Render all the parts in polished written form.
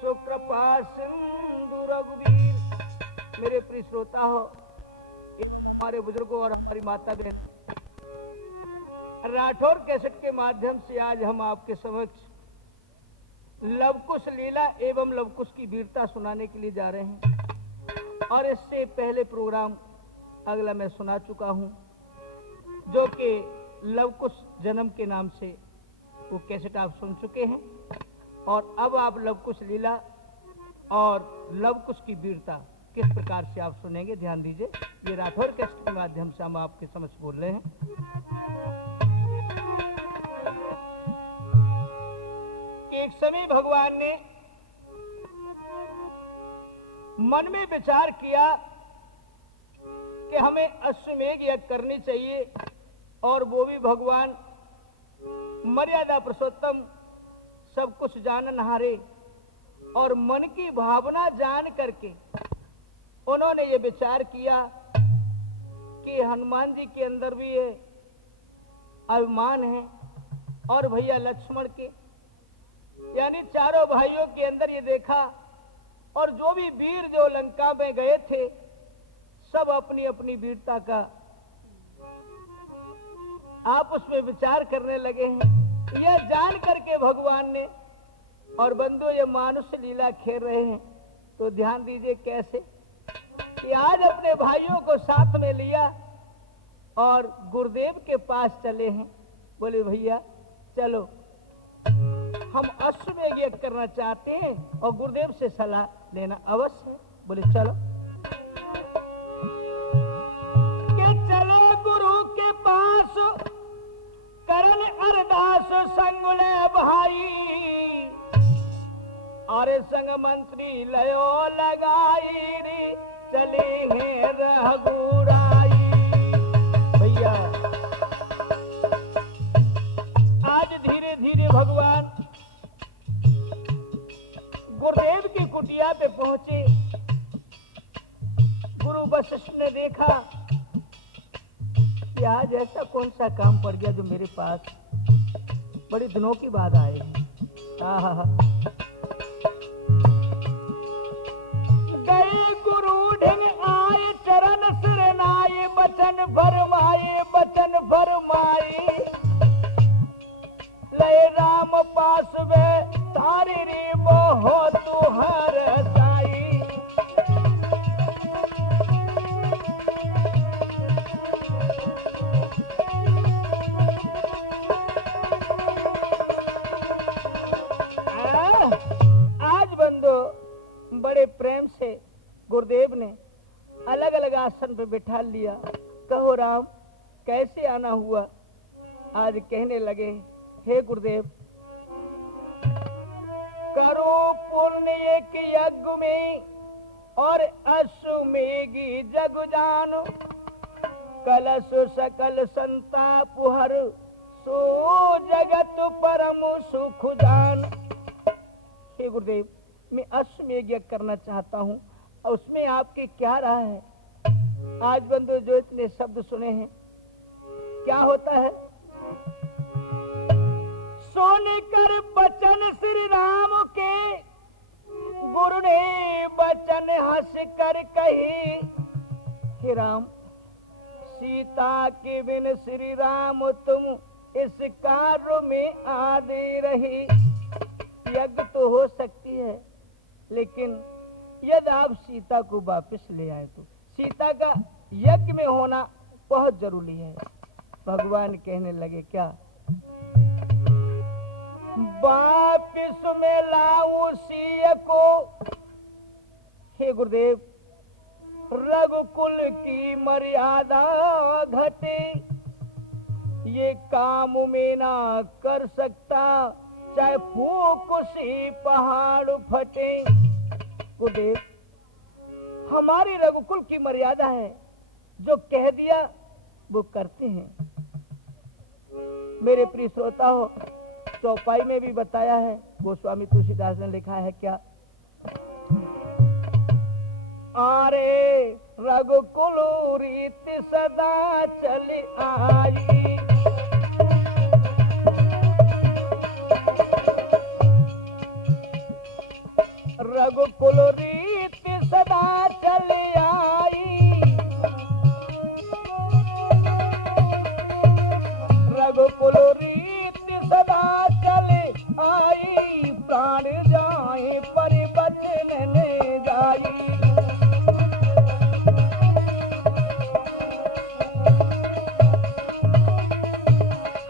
सो कृपा सिंधु रघुवीर। मेरे प्रिय श्रोता हो, हमारे बुजुर्गों और हमारी माता बहन, राठौर कैसेट के माध्यम से आज हम आपके समक्ष लवकुश लीला एवं लवकुश की वीरता सुनाने के लिए जा रहे हैं। और इससे पहले प्रोग्राम अगला मैं सुना चुका हूं, जो कि लवकुश जन्म के नाम से वो कैसेट आप सुन चुके हैं। और अब आप लवकुश लीला और लवकुश की वीरता किस प्रकार से आप सुनेंगे, ध्यान दीजिए। ये राठौर कैसेट के माध्यम से हम आपके समक्ष बोल रहे हैं। एक समय भगवान ने मन में विचार किया कि हमें अश्वमेध यज्ञ करनी चाहिए, और वो भी भगवान मर्यादा पुरुषोत्तम सब कुछ जाननहारे और मन की भावना जान करके उन्होंने ये विचार किया कि हनुमान जी के अंदर भी ये अभिमान है, और भैया लक्ष्मण के, यानी चारों भाइयों के अंदर ये देखा। और जो भी वीर जो लंका में गए थे, सब अपनी अपनी वीरता का आपस में विचार करने लगे हैं। यह जान करके भगवान ने, और बंधु ये मानुष लीला खेल रहे हैं, तो ध्यान दीजिए कैसे कि आज अपने भाइयों को साथ में लिया और गुरुदेव के पास चले हैं। बोले भैया चलो, हम अश्वमेध यज्ञ करना चाहते हैं और गुरुदेव से सलाह लेना अवश्य है। बोले चलो के चलो गुरु के पास, करण अरदास संगुले भाई, और संग मंत्री लयो लगाई रे, चले हैं रघुराई। भैया आज धीरे धीरे भगवान गुरुदेव की कुटिया पे पहुंचे। गुरु वशिष्ठ ने देखा कि आज ऐसा कौन सा काम पड़ गया जो मेरे पास बड़ी दिनों की बात आएगी। गए गुरु ढिंग आए, चरण सिरनाए, बचन भरमाए, बचन भरमाए, लय राम पास वे तारी रे बहुत हर साई। आज बंदो बड़े प्रेम से गुरुदेव ने अलग अलग आसन पे बिठा लिया। कहो राम कैसे आना हुआ। आज कहने लगे, हे गुरुदेव, करो पुण्य एक यज्ञ में और अश्वमेघी जग जानो, कलश सकल संताप हर, सो जगत परम सुख जान। हे गुरुदेव, मैं अश्वमेघ यज्ञ करना चाहता हूँ, और उसमें आपकी क्या राय है। आज बंधु जो इतने शब्द सुने हैं, क्या होता है। सोने कर बचन श्री राम के, गुरु ने बचन हंस कर कही, हे राम सीता के बिन श्री राम तुम इस कार्य में आदि रही। यज्ञ तो हो सकती है, लेकिन यदि आप सीता को वापस ले आए तो सीता का यज्ञ में होना बहुत जरूरी है। भगवान कहने लगे, क्या वापिस में लाऊं सीय को। हे गुरुदेव, रघुकुल की मर्यादा घटे, ये काम में ना कर सकता, चाहे फूक सी पहाड़ फटे। गुरुदेव, हमारी रघुकुल की मर्यादा है, जो कह दिया वो करते हैं। मेरे प्रिय श्रोता हो, चौपाई में भी बताया है, गोस्वामी तुलसीदास ने लिखा है क्या, आरे रघुकुल रीत सदा चली आई, प्राण जाए पर बचन ने जाई।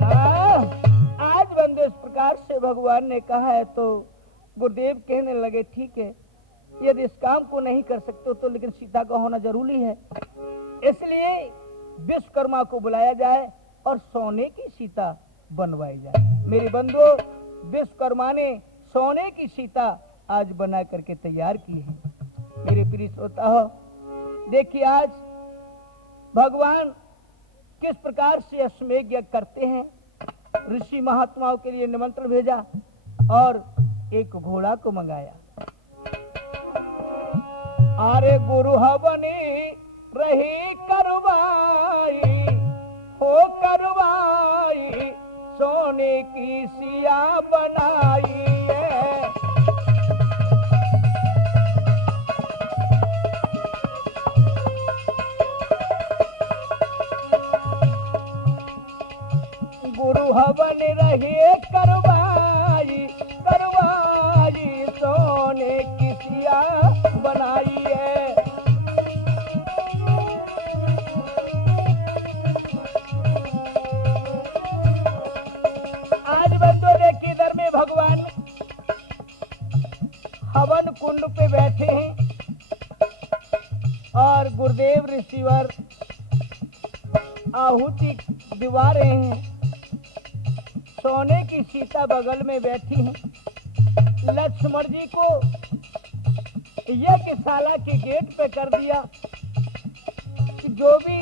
हाँ, आज बंदे इस प्रकार से भगवान ने कहा है तो गुरुदेव कहने लगे ठीक है, यदि इस काम को नहीं कर सकते तो लेकिन सीता का होना जरूरी है, इसलिए विश्वकर्मा को बुलाया जाए और सोने की सीता बनवाई जाए। मेरे बंधुओं, विश्वकर्मा ने सोने की सीता आज बना करके तैयार की है। मेरे प्रिय श्रोता हो, देखिए आज भगवान किस प्रकार से अश्वमेध यज्ञ करते हैं। ऋषि महात्माओं के लिए निमंत्रण भेजा और एक घोड़ा को मंगाया। अरे गुरु हवनी रही करवाई हो करवाई, सोने की सिया बनाई है। गुरु हवन रहे करवाई करवाई, सोने की सिया बनाई है। आज बंदो देखिए, इधर में भगवान हवन कुंड पे बैठे हैं और गुरुदेव ऋषिवर आहुति दिवा रहे हैं। सोने की सीता बगल में बैठी है। लक्ष्मण जी को यज्ञशाला के गेट पे कर दिया कि जो भी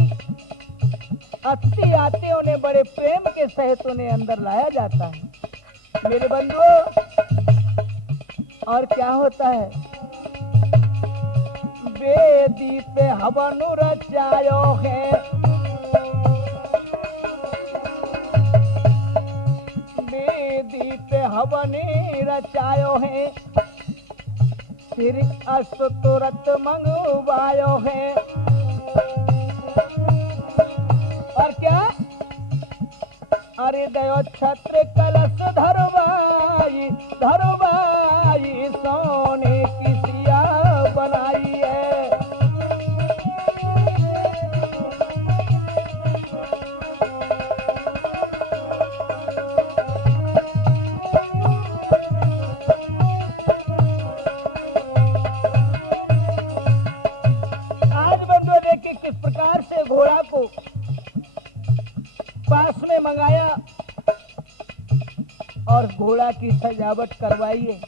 अतिथि आते उन्हें बड़े प्रेम के सहित उन्हें अंदर लाया जाता है। मेरे बंधुओं, और क्या होता है, वेदी पे हवन रचायो है, वेदी पे हवन रचायो है, फिर अश्व तुरंत मंगवायो है। और क्या, अरे दयो छत्र कलश धरवाई धरवाई, सोने की सिया बनाई है। आज बंधुओं देखिए किस प्रकार से घोड़ा को पास में मंगाया और घोड़ा की सजावट करवाइए।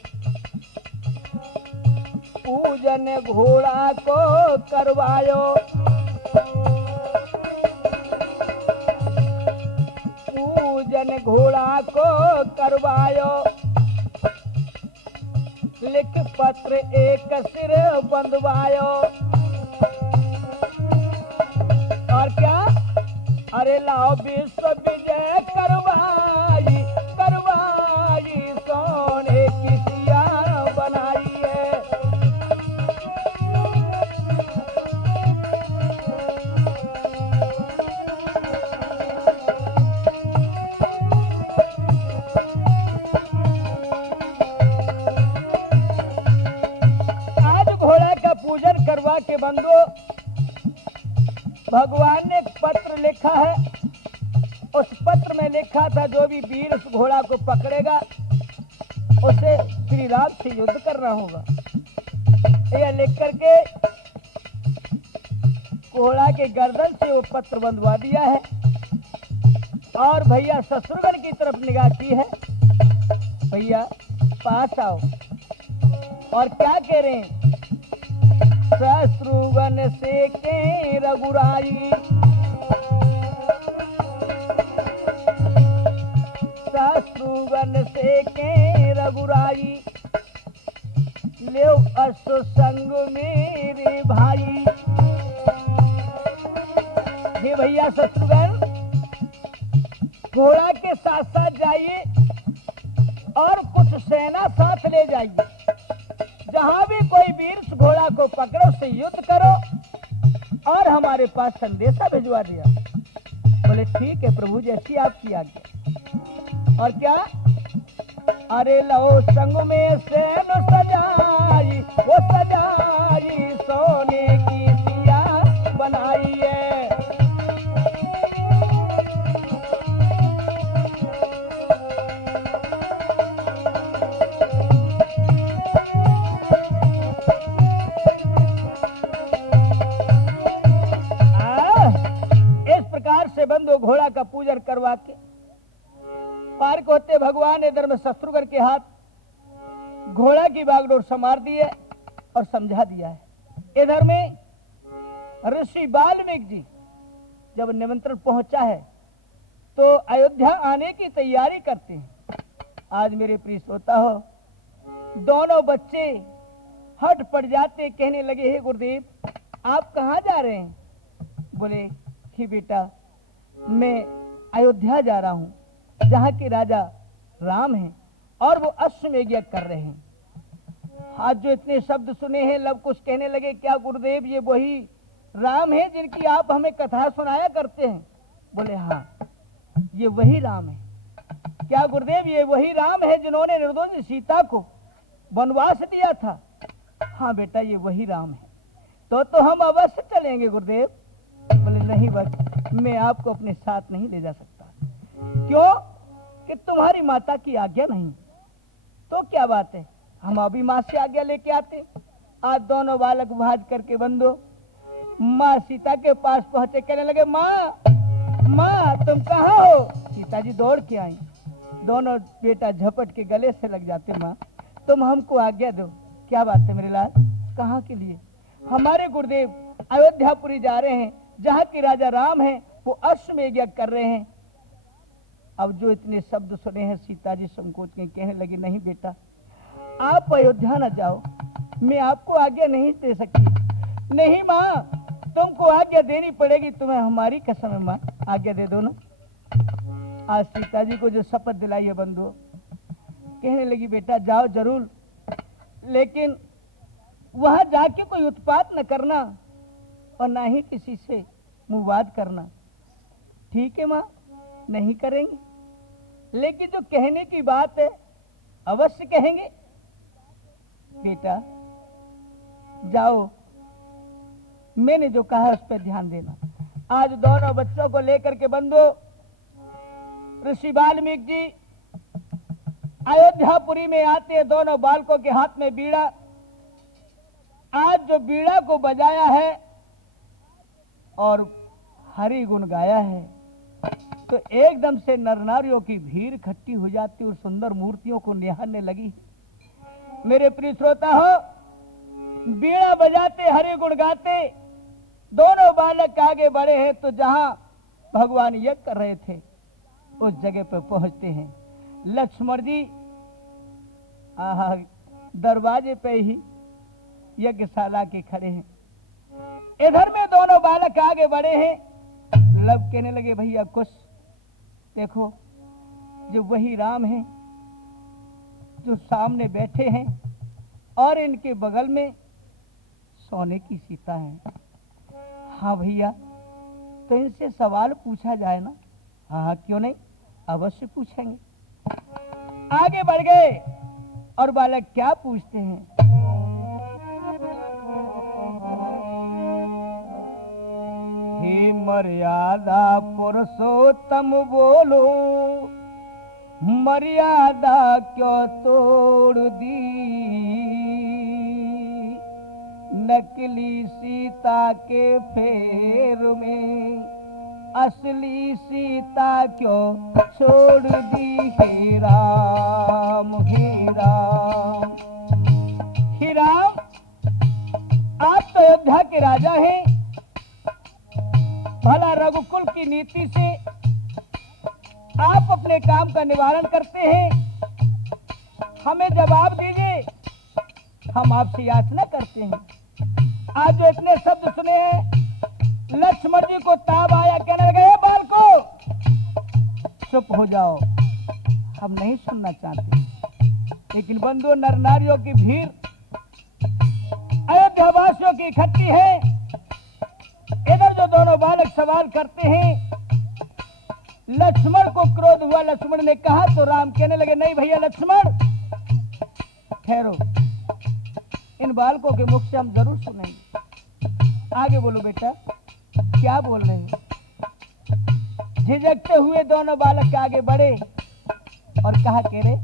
पूजन घोड़ा को करवायो, पूजन घोड़ा को करवायो, लिख पत्र एक सिर बंधवायो। और क्या, अरे लाओ विश्व विजय करवाई करवाई, सोने की सिया बनाई है। आज घोड़ा का पूजन करवा के बंधु भगवान ने एक पत्र लिखा है। उस पत्र में लिखा था जो भी वीर उस घोड़ा को पकड़ेगा उसे श्री राम से युद्ध करना होगा। यह लिख करके घोड़ा के गर्दन से वो पत्र बंधवा दिया है और भैया शत्रुघ्न की तरफ निगाह की है। भैया पास आओ। और क्या कह रहे हैं, शत्रुघ्न से के रघुराई, शत्रुघ्न से के रघुराई, ले अश्व संग मेरे भाई। हे भैया शत्रुघ्न, घोड़ा के साथ साथ जाइए और कुछ सेना साथ ले जाइए। जहां भी कोई वीर घोड़ा को पकड़ो उससे युद्ध करो और हमारे पास संदेशा भिजवा दिया। बोले ठीक है प्रभु, जैसी आपकी आज्ञा। और क्या, अरे लो संग में से न सजाई, वो सजाई सोने की सिया बनाई है। इस प्रकार से बंदो घोड़ा का पूजन करवा के पार को होते भगवान इधर में शत्रुघ्न के हाथ घोड़ा की बागडोर संवार दी है और समझा दिया है। इधर में ऋषि वाल्मीकि जी जब निमंत्रण पहुंचा है तो अयोध्या आने की तैयारी करते हैं। आज मेरे प्रिय श्रोता हो, दोनों बच्चे हट पड़ जाते, कहने लगे हे गुरुदेव आप कहाँ जा रहे हैं? बोले कि बेटा मैं अयोध्या जा रहा हूँ, जहाँ के राजा राम हैं और वो अश्वमेध यज्ञ कर रहे हैं। आज जो इतने शब्द सुने हैं लव कुश कहने लगे क्या गुरुदेव ये वही राम है जिनकी आप हमें कथा सुनाया करते हैं? बोले हाँ ये वही राम है। क्या गुरुदेव ये वही राम है जिन्होंने निर्दोष सीता को वनवास दिया था? हाँ बेटा ये वही राम है। तो हम अवश्य चलेंगे गुरुदेव। बोले नहीं बस मैं आपको अपने साथ नहीं ले जा सकता। क्यों? कि तुम्हारी माता की आज्ञा नहीं। तो क्या बात है, हम अभी माँ से आज्ञा लेके आते। आज दोनों बालक भाज करके बंदो माँ सीता के पास पहुंचे, कहने लगे माँ तुम कहाँ हो? सीता जी दौड़ के आई। दोनों बेटा झपट के गले से लग जाते, माँ तुम हमको आज्ञा दो। क्या बात है मेरे लाल? कहाँ के लिए? हमारे गुरुदेव अयोध्यापुरी जा रहे हैं, जहाँ के राजा राम हैं वो अश्वमेध यज्ञ कर रहे हैं। अब जो इतने शब्द सुने हैं सीता जी संकोच के कहने लगी नहीं बेटा आप अयोध्या न जाओ, मैं आपको आज्ञा नहीं दे सकती। नहीं माँ तुमको आज्ञा देनी पड़ेगी, तुम्हें हमारी कसम है माँ, आज्ञा दे दो ना। आज सीता जी को जो शपथ दिलाई है बंधु, कहने लगी बेटा जाओ जरूर, लेकिन वहां जाके कोई उत्पात न करना और ना ही किसी से मुवाद करना। ठीक है माँ नहीं करेंगे, लेकिन जो कहने की बात है अवश्य कहेंगे। बेटा जाओ, मैंने जो कहा है उस पर ध्यान देना। आज दोनों बच्चों को लेकर के बंधु ऋषि वाल्मीकि जी अयोध्यापुरी में आते हैं। दोनों बालकों के हाथ में बीड़ा। आज जो बीड़ा को बजाया है और हरि गुण गाया है तो एकदम से नर नारियों की भीड़ इकट्ठी हो जाती और सुंदर मूर्तियों को निहारने लगी। मेरे प्रिय श्रोता हो, बीड़ा बजाते हरि गुण गाते दोनों बालक आगे बढ़े हैं तो जहां भगवान यज्ञ कर रहे थे उस जगह पर पहुंचते हैं। लक्ष्मण जी दरवाजे पे ही यज्ञशाला के खड़े हैं। इधर में दोनों बालक आगे बढ़े हैं। लव कहने लगे भैया कुछ देखो, जो वही राम है जो सामने बैठे हैं और इनके बगल में सोने की सीता है। हाँ भैया तो इनसे सवाल पूछा जाए ना? हाँ क्यों नहीं, अवश्य पूछेंगे। आगे बढ़ गए और बालक क्या पूछते हैं? हे मर्यादा पुरुषोत्तम बोलो, मर्यादा क्यों तोड़ दी? नकली सीता के फेर में असली सीता क्यों छोड़ दी? हे राम हे राम हे राम, आप तो अयोध्या के राजा हैं, भला रघुकुल की नीति से आप अपने काम का निवारण करते हैं, हमें जवाब दीजिए, हम आपसे याचना करते हैं। आज जो इतने शब्द सुने हैं लक्ष्मण जी को ताव आया, कहने लगे बालको चुप हो जाओ, हम नहीं सुनना चाहते। लेकिन बंधु नर नारियों की भीड़ अयोध्यावासियों की इकट्ठी है। इधर जो दोनों बालक सवाल करते हैं लक्ष्मण को क्रोध हुआ। लक्ष्मण ने कहा तो राम कहने लगे, नहीं भैया लक्ष्मण, ठहरो, इन बालकों के मुख से हम जरूर सुनेंगे। आगे बोलो बेटा, क्या बोल रहे हो? झिझकते हुए दोनों बालक आगे बढ़े और कहा, कह रहे,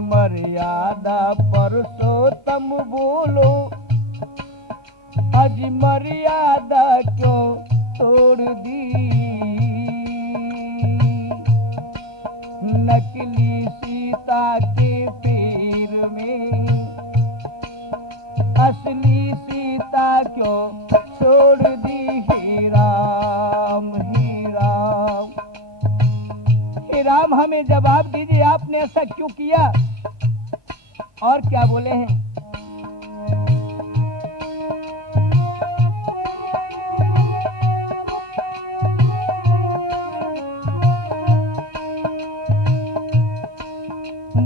मर्यादा पुरुषोत्तम बोलो, आज मर्यादा क्यों तोड़ दी? नकली सीता के पैर में असली सीता क्यों छोड़ दी? हे राम, हे राम, हे राम, हमें जवाब दीजिए, आपने ऐसा क्यों किया? और क्या बोले हैं?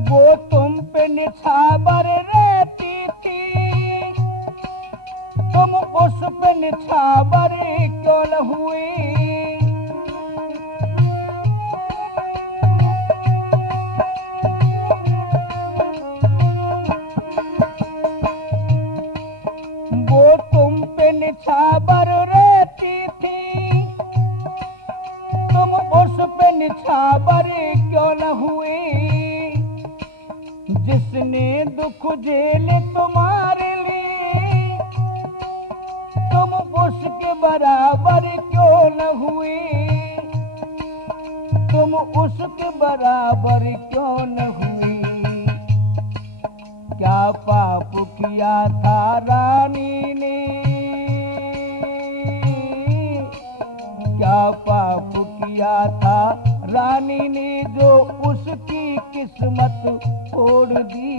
वो तुम पे निछावर रहती थी, तुम उस पे निछावर क्यों न हुई? निछावर रहती थी, तुम उस पे निछावर क्यों न हुई? जिसने दुख झेले तुम्हारे लिए, तुम उसके बराबर क्यों न हुई? तुम उसके बराबर क्यों न हुई? क्या पाप किया था रानी ने, क्या पाप किया था रानी ने, जो उसकी किस्मत तोड़ दी?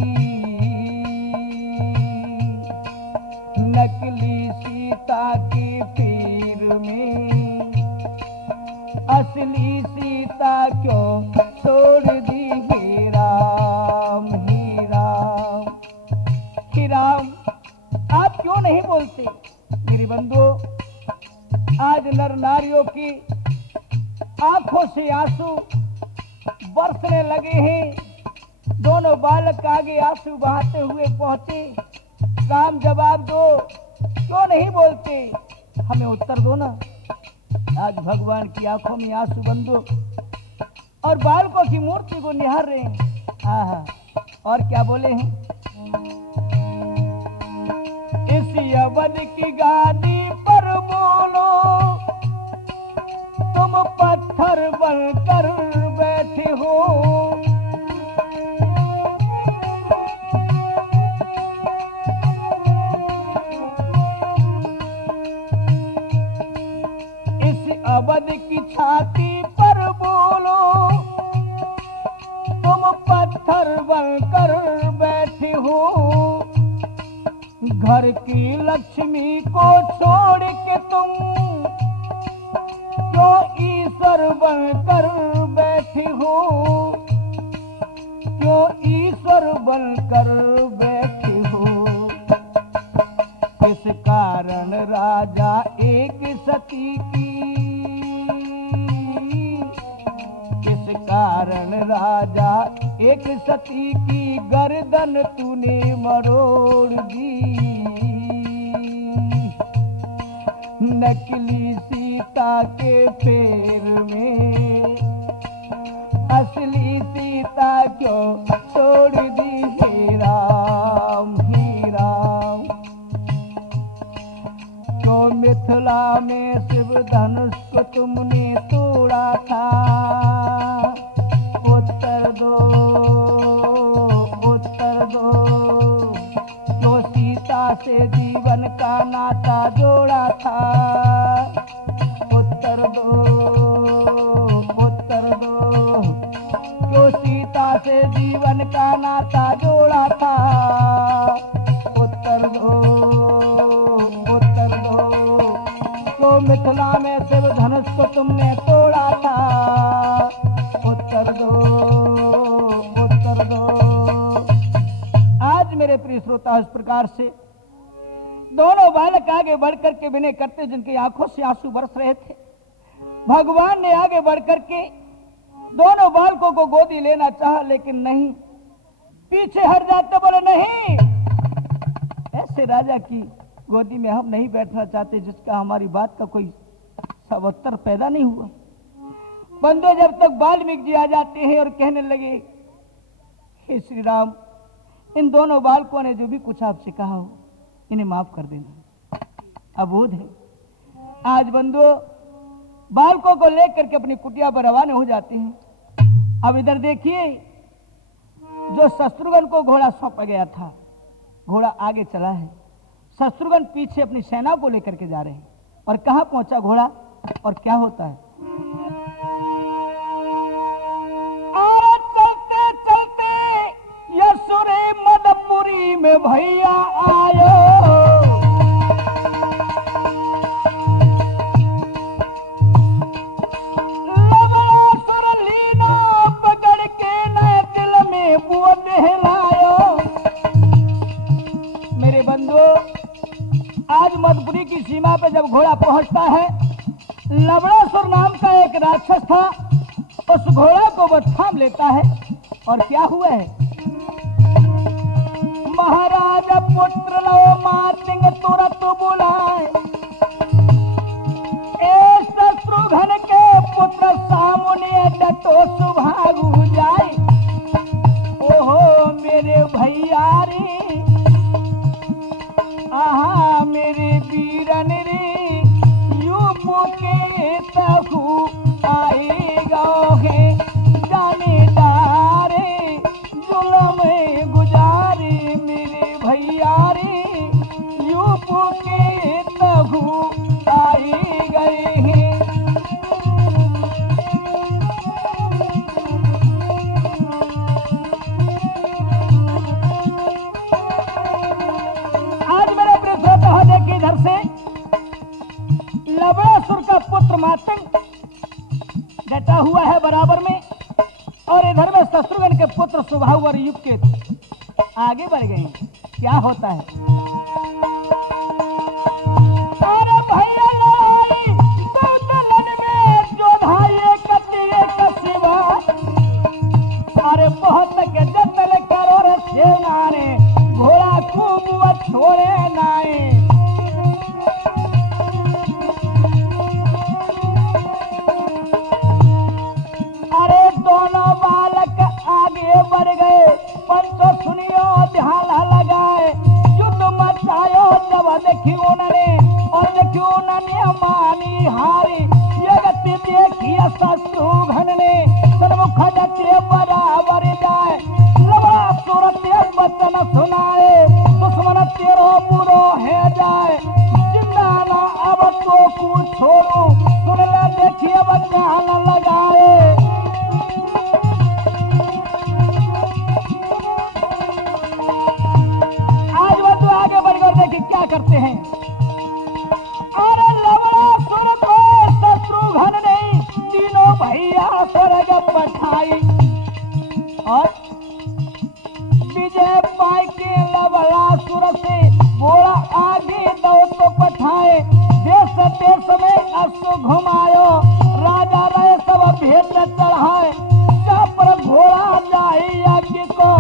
नकली सीता के पैर में असली सीता क्यों छोड़ दी? हे राम, हे राम, हे राम, आप क्यों नहीं बोलते? मेरे बंधुओं, आज नर नारियों की आंखों से आंसू बरसने लगे हैं। दोनों बालक आगे आंसू बहाते हुए पहुंचे। राम, जवाब दो, क्यों नहीं बोलते? हमें उत्तर दो ना। आज भगवान की आंखों में आंसू बंधो और बालकों की मूर्ति को निहार रहे हैं। हाँ, और क्या बोले हैं? इस अवध की गादी पर बोलो, तुम पत्थर बनकर बैठे हो। इस अवध की छाती पर बोलो, तुम पत्थर बनकर बैठे हो। घर की लक्ष्मी को छोड़ के तुम क्यों ईश्वर बनकर बैठे हो? क्यों ईश्वर बनकर बैठे हो? इस कारण राजा एक सती की, इस कारण राजा एक सती की गर्दन तूने मरोड़ दी। नकली सीता के पैर में असली सीता क्यों छोड़ दी? हे राम, हे राम, तो मिथिला में शिव धनुष को तुमने तोड़ा था। उत्तर दो, उत्तर दो, तो सीता से जीवन का नाता जोड़ा था। उत्तर दो, उत्तर दो, क्यों सीता से जीवन का नाता जोड़ा था। उत्तर दो, उत्तर दो, तो मिथिला में शिव धनुष को तुमने तोड़ा था। उत्तर दो, उत्तर दो। आज मेरे प्रिय श्रोता, इस प्रकार से दोनों बालक आगे बढ़कर के विनय करते, जिनकी आंखों से आंसू बरस रहे थे। भगवान ने आगे बढ़ करके दोनों बालकों को गोदी लेना चाहा, लेकिन नहीं, पीछे हट जाते, बोले नहीं, ऐसे राजा की गोदी में हम नहीं बैठना चाहते जिसका हमारी बात का कोई सवत्तर पैदा नहीं हुआ। बंदो, जब तक वाल्मीकि जी आ जाते हैं और कहने लगे, हे श्री राम, इन दोनों बालकों ने जो भी कुछ आपसे कहा हो इन्हें माफ कर देना, अबोध है। आज बंदो बालकों को लेकर के अपनी कुटिया पर रवाना हो जाते हैं। अब इधर देखिए, जो शत्रुघ्न को घोड़ा सौंपा गया था, घोड़ा आगे चला है, शत्रुघ्न पीछे अपनी सेना को लेकर के जा रहे हैं। और कहां पहुंचा घोड़ा और क्या होता है? और चलते चलते यसुरे मदपुरी में भैया आयो, आज मधुपुरी की सीमा पे जब घोड़ा पहुंचता है, लवणासुर नाम का एक राक्षस था, उस घोड़ा को वो थाम लेता है। और क्या हुआ है? महाराज पुत्र लो मातिंग तुरंत बुलाए, शत्रुघ्न के पुत्र सामुने डटो सुभागु जाए। ओहो मेरे भैया रे, आहा मेरे वीरन रे, यूं के तहु आएगा है, जाने डारे जुलम गुजारे, मेरे भैया रे, यूं के तहु आए गए हैं। इधर से लवणासुर का पुत्र मातंग डटा हुआ है बराबर में, और इधर में शत्रुघ्न के पुत्र सुबाहु और युक्ति आगे बढ़ गए। क्या होता है? अरे भैया लड़ाई दौलत में जोधाए कतिये का सिवा, अरे बहुत के जतल करो रे सेना ने, घोड़ा खूब छोड़े नाए। बढ़ गए पंचो सुनियो ध्यान लगाए, युद्ध मचायो जब देखियो उन्होंने, और देखियो उन्होंने मानी हारी। ये गति देखी शत्रुघ्न ने, सन्मुख जते बराबर जाए, लवड़ा सूरत वचन सुनाए, दुश्मन तेरो बुरो है जाए, जिंदा ना अब तो कुछ छोड़ू, सुन ले देखिए बचान लगाए। क्या करते हैं? अरे लवणासुर को शत्रुघ्न ने तीनों भैया स्वर्ग पठाई, और विजय पाई के लवणासुर से घोड़ा आगे दो तो पठाए। देश देश में अश्व घुमायो, राजा रहे सब भेंट चढ़ाए, जहाँ पर घोड़ा जाए यज्ञ को,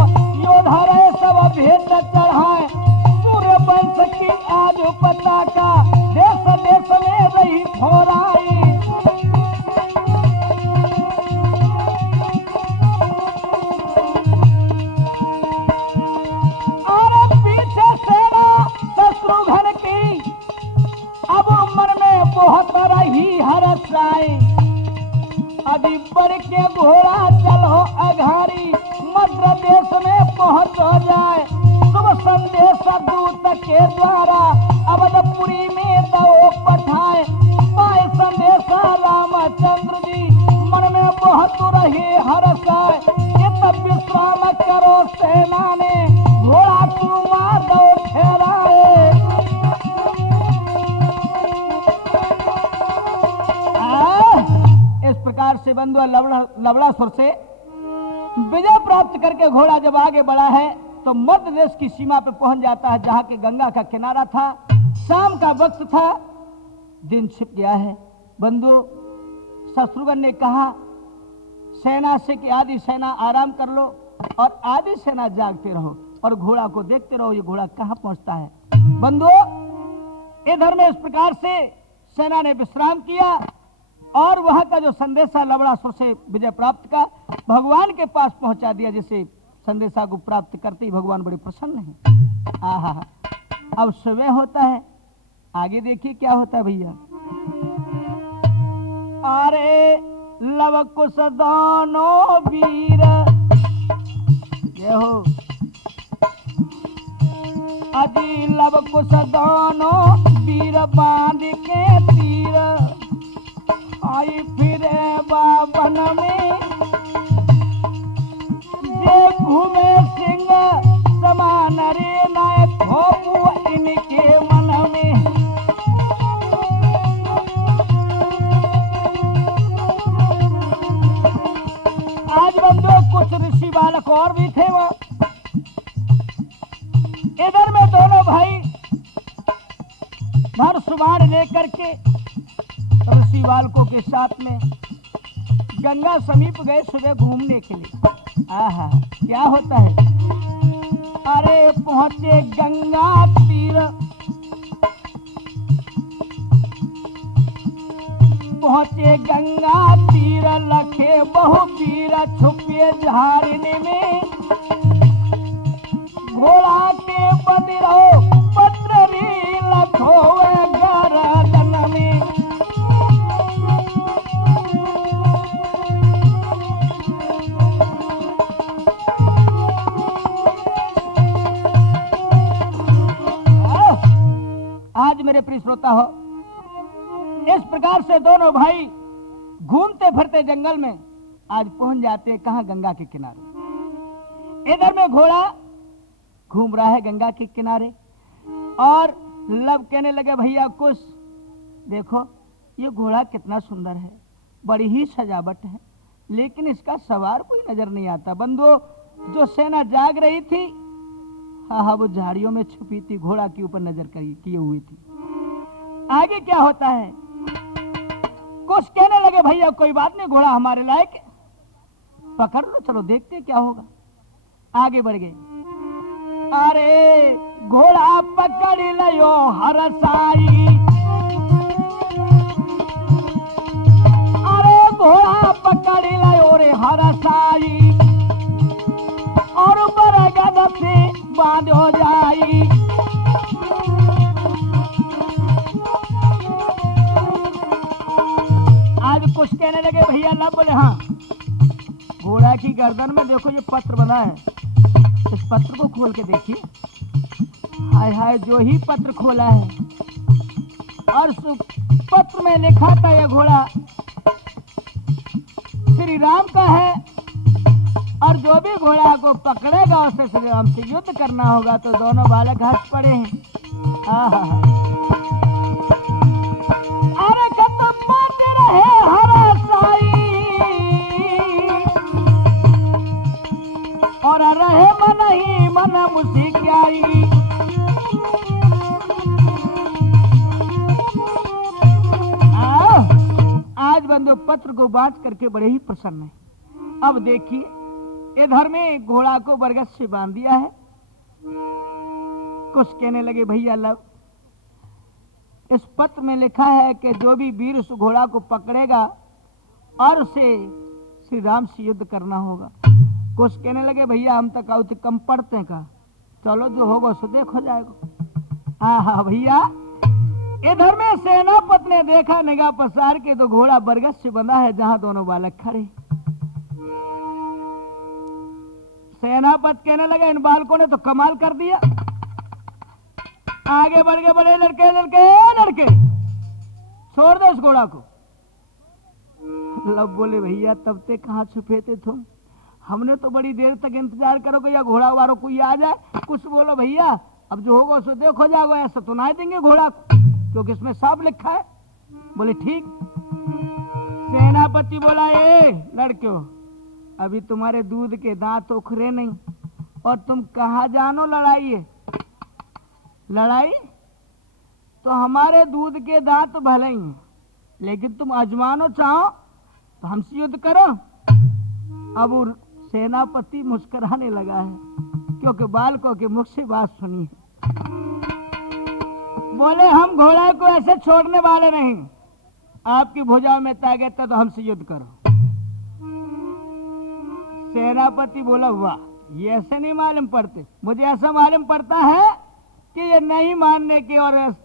योद्धा रहे सब भेंट चढ़ाए। वंश की आज पताका देश देश में रही घोराई। और पीछे सेना शत्रुघ्न की अब मन में बहुत रही हर्षाई। अभी बढ़ के घोड़ा चलो अघारी, मध्य देश में पहुंच जाए। शुभ संदेश दूत के द्वारा अवधपुरी में दो पठाए, पाए संदेश रामचंद्र जी, मन में बहुत रहे हर्षाए। इत विश्राम करो सेना ने, घोड़ा तुमा दो ठहराए। इस प्रकार से बंधु लवणासुर से विजय प्राप्त करके घोड़ा जब आगे बढ़ा है तो मध्य देश की सीमा पर पहुंच जाता है, जहां के गंगा का किनारा था। शाम का वक्त था, दिन छिप गया है। बंधु शत्रुघ्न ने कहा सेना से कि आधी सेना आराम कर लो और आधी सेना जागते रहो और घोड़ा को देखते रहो, ये घोड़ा कहां पहुंचता है। बंधुओं, इधर में इस प्रकार से सेना ने विश्राम किया और वहां का जो संदेशा लवणासुर से विजय प्राप्त का भगवान के पास पहुंचा दिया। जिसे संदेशा को प्राप्त करते ही भगवान बड़े प्रसन्न हैं। आहा, अब सुबह होता है, आगे देखिए क्या होता है भैया। अरे लव कुश दोनों वीर, ये हो अजी लव कुश दोनों वीर बांध के तीर, आई फिरे बाबन में जे घूमे सिंह समान रे नाय खोपू इनके मन में। आज बंदो कुछ ऋषि बालक और भी थे वह। इधर में दोनों भाई धनुष बाण लेकर के ऋषि बालकों के साथ में गंगा समीप गए सुबह घूमने के लिए। आहा, क्या होता है। अरे पहुंचे गंगा तीर, पहुंचे गंगा तीर लखे बहु वीर छुपे झाड़ने में, घोड़ा के बदिरो पत्र री लखो गर्दन में। आज मेरे प्रिय श्रोता हो, इस प्रकार से दोनों भाई घूमते फिरते जंगल में आज पहुंच जाते कहां, गंगा के किनारे। इधर में घोड़ा घूम रहा है गंगा के किनारे और लव कहने लगे भैया कुछ देखो ये घोड़ा कितना सुंदर है, बड़ी ही सजावट है, लेकिन इसका सवार कोई नजर नहीं आता। बंधुओं, जो सेना जाग रही थी, हाँ वो झाड़ियों में छुपी थी, घोड़ा के ऊपर नजर किए हुई थी। आगे क्या होता है। कुछ कहने लगे भैया कोई बात नहीं, घोड़ा हमारे लायक है, पकड़ लो, चलो देखते क्या होगा। आगे बढ़ गए। अरे घोड़ा पकड़ लियो हरसाई, अरे घोड़ा पकड़ लियो रे हरसाई, और बरगद से बांध हो जाई। आज कुछ कहने लगे भैया ना, बोले हाँ घोड़ा की गर्दन में देखो ये पत्र बना है, इस पत्र को खोल के देखिए। हाय हाय, जो ही पत्र खोला है और पत्र में लिखा था यह घोड़ा श्री राम का है, और जो भी घोड़ा को पकड़ेगा उससे श्री राम से युद्ध करना होगा। तो दोनों बालक हंस पड़े हैं। अरे खत्म बात रहे हरा साई, और रहे मन ही मन मुसिक्याई। आज बंधु पत्र को बांट करके बड़े ही प्रसन्न है। अब देखिए इधर में घोड़ा को बरगद से बांध दिया है। कुछ कहने लगे भैया लव, इस पत्र में लिखा है कि जो भी वीर उस घोड़ा को पकड़ेगा और उसे श्री राम से युद्ध करना होगा। कुछ कहने लगे भैया हम तक आउत कम पढ़ते हैं का, चलो जो होगा सो देखो जाएगा। हाँ भैया, इधर में सेनापति ने देखा निगाह पसार के तो घोड़ा बरगद से बंधा है जहां दोनों बालक खड़े। सेनापति कहने लगे इन बालकों ने तो कमाल कर दिया। आगे बढ़ गए, बड़े लड़के लड़के लड़के छोड़ दो इस घोड़ा को। लब बोले भैया तब तक कहां छुपे थे तुम, हमने तो बड़ी देर तक इंतजार करोगे या घोड़ा वालों कोई आ जाए। कुछ बोलो भैया, अब जो होगा उसको देखो जाओगे, ऐसा तो ना देंगे घोड़ा को क्योंकि इसमें साफ लिखा है। बोले ठीक। सेनापति बोला ए लड़कियों, अभी तुम्हारे दूध के दांत उखरे नहीं और तुम कहां जानो लड़ाई है। लड़ाई तो हमारे दूध के दांत भले ही हैं, लेकिन तुम अजमानो चाहो तो हमसे युद्ध करो। अब वो सेनापति मुस्कुराने लगा है, क्योंकि बालकों के मुख से बात सुनी है। बोले हम घोड़ा को ऐसे छोड़ने वाले नहीं, आपकी भुजाओं में ताकत है तो हमसे युद्ध करो। सेनापति बोला वाह, ये ऐसे नहीं मालूम पड़ते, मुझे ऐसा मालूम पड़ता है कि ये नहीं मानने की और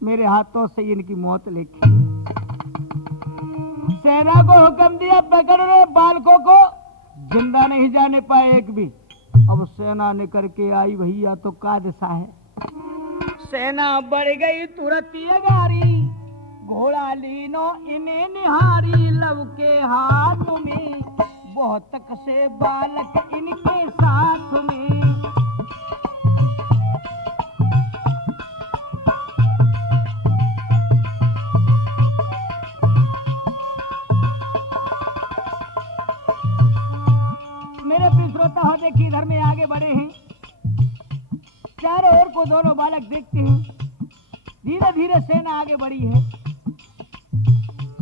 मेरे हाथों से इनकी मौत लिखी। सेना को हुक्म दिया पकड़ रहे बालकों को, जिंदा नहीं जाने पाए एक भी। अब सेना निकल के आई भैया तो का दिशा है। सेना बढ़ गई तुरंत ये गारी, घोड़ा लीनो इन्हें निहारी। लव के हाथ में बहुत कसे बालक इनके साथ में। मेरे प्रिय श्रोता हो, देखिए इधर में आगे बढ़े हैं, चारों ओर को दोनों बालक देखते हैं। धीरे धीरे सेना आगे बढ़ी है।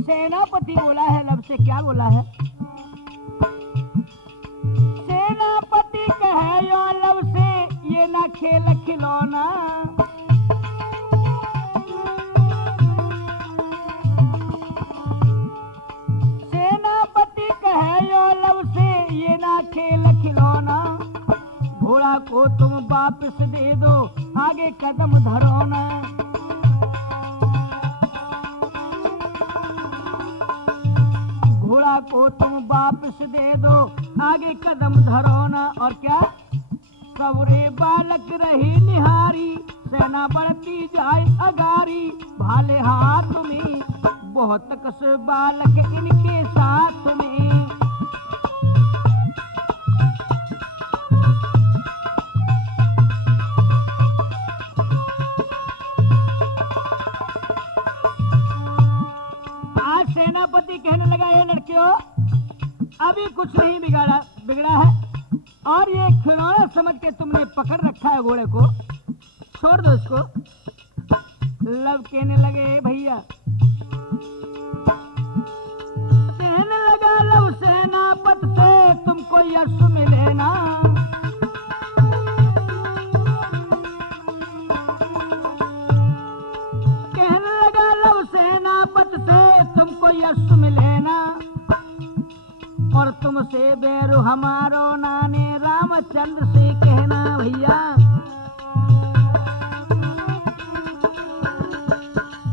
सेनापति बोला है लब से, क्या बोला है? सेनापति कहे यो लब से, ये ना खेल खिलौना। सेनापति कहे यो लब से, ये ना खेल खिलौना। घोड़ा को तुम वापस दे दो, आगे कदम धरो ना। घोड़ा को तुम वापस दे दो, आगे कदम धरो ना। और क्या? सवरे बालक रही निहारी, सेना बढ़ती जाए अगारी। भाले हाथ में बहुत कस बालक इनके साथ में। आज सेनापति कहने लगा, ये लड़कियों अभी कुछ नहीं बिगड़ा है, और ये खिलौना समझ के तुमने पकड़ रखा है घोड़े को, छोड़ दो इसको। लब कहने लगे भैया, कहने लगा लब सेनापति से तुमको यश मिले ना। कहने लगा लब सेनापति से तुमको यश मिले ना। और तुमसे बैरू हमारो नाने, रामचंद्र से कहना भैया।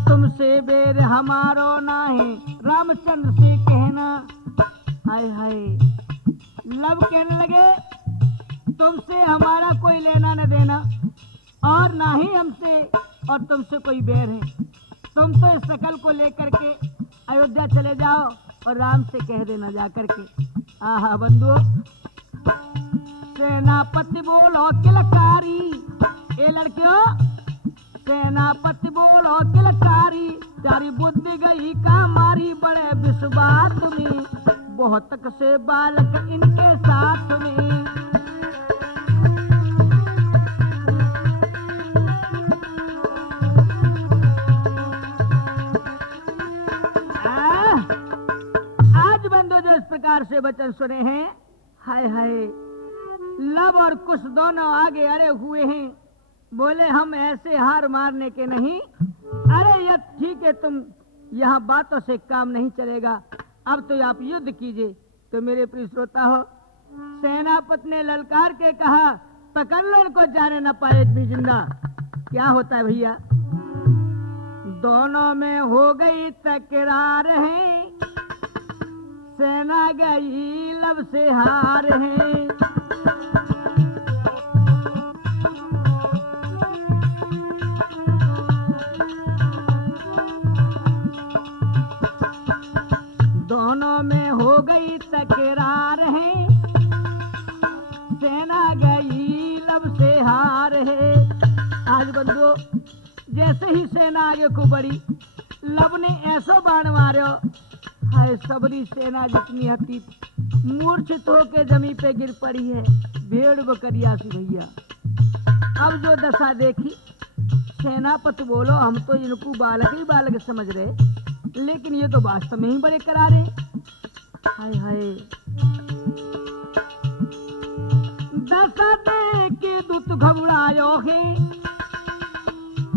तुमसे बैर हमारो नाहे, रामचंद्र से कहना। हाय हाय, लब कहने लगे तुमसे हमारा कोई लेना न देना, और ना ही हमसे और तुमसे कोई बैर है। तुम तो इस शकल को लेकर के अयोध्या चले जाओ और राम से कह देना जाकर के। आहा बंधुओं, सेनापति बोलो किलकारी, ए लड़कियों सेनापति बोलो किलकारी। तारी बुद्धि गई का मारी, बड़े विश्वास में बहुत से बालक इनके साथ में। इस प्रकार से वचन सुने हैं, हाय हाय, लब और कुश दोनों आगे अड़े हुए हैं। बोले हम ऐसे हार मारने के नहीं। अरे ये ठीक है, तुम यहाँ बातों से काम नहीं चलेगा, अब तो आप युद्ध कीजिए। तो मेरे प्रिय श्रोता हो, सेनापति ने ललकार के कहा, पकड़ लो इनको, जाने न पाए एक भी जिंदा। क्या होता है भैया? दोनों में हो गई तकरार है, सेना गई लब से हार है। दोनों में हो गई तकरार है, सेना गई लब से हार है। आज बंधुओं, जैसे ही सेना आगे को बढ़ी, लब ने ऐसा बाण मारो, हाय सबरी सेना जितनी हती मूर्छित होके जमीन पे गिर पड़ी है, भेड़ बकरिया सी भैया। अब जो दशा देखी, सेनापति बोलो हम तो इनको बालक ही बालक समझ रहे, लेकिन ये तो वास्तव में ही बड़े करारे। हाय हाय दशा दे के दूत घबरायो है,